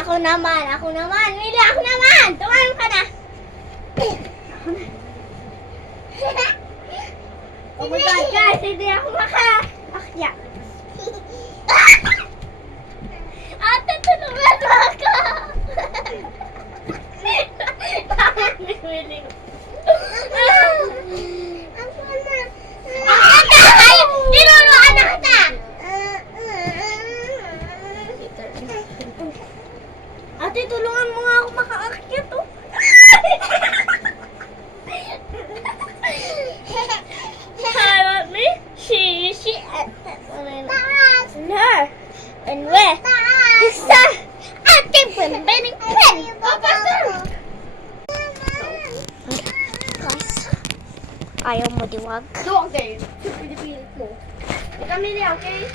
Ako naman. Mili, ako naman. Tumalon ka na. Oh my God, guys, hindi ako maka-akya. Ate, tulungan mo ako. Mili. Tinuruan na kita. Ate, tulungan mo nga ako makaakyat, oh. Hi, me? She, no. And where? Isa. Ate, bening pen. Papa, Kas. Ayaw mo diwag. Doon kayo. Pinipilit mo. Ikaw, Mili, okay?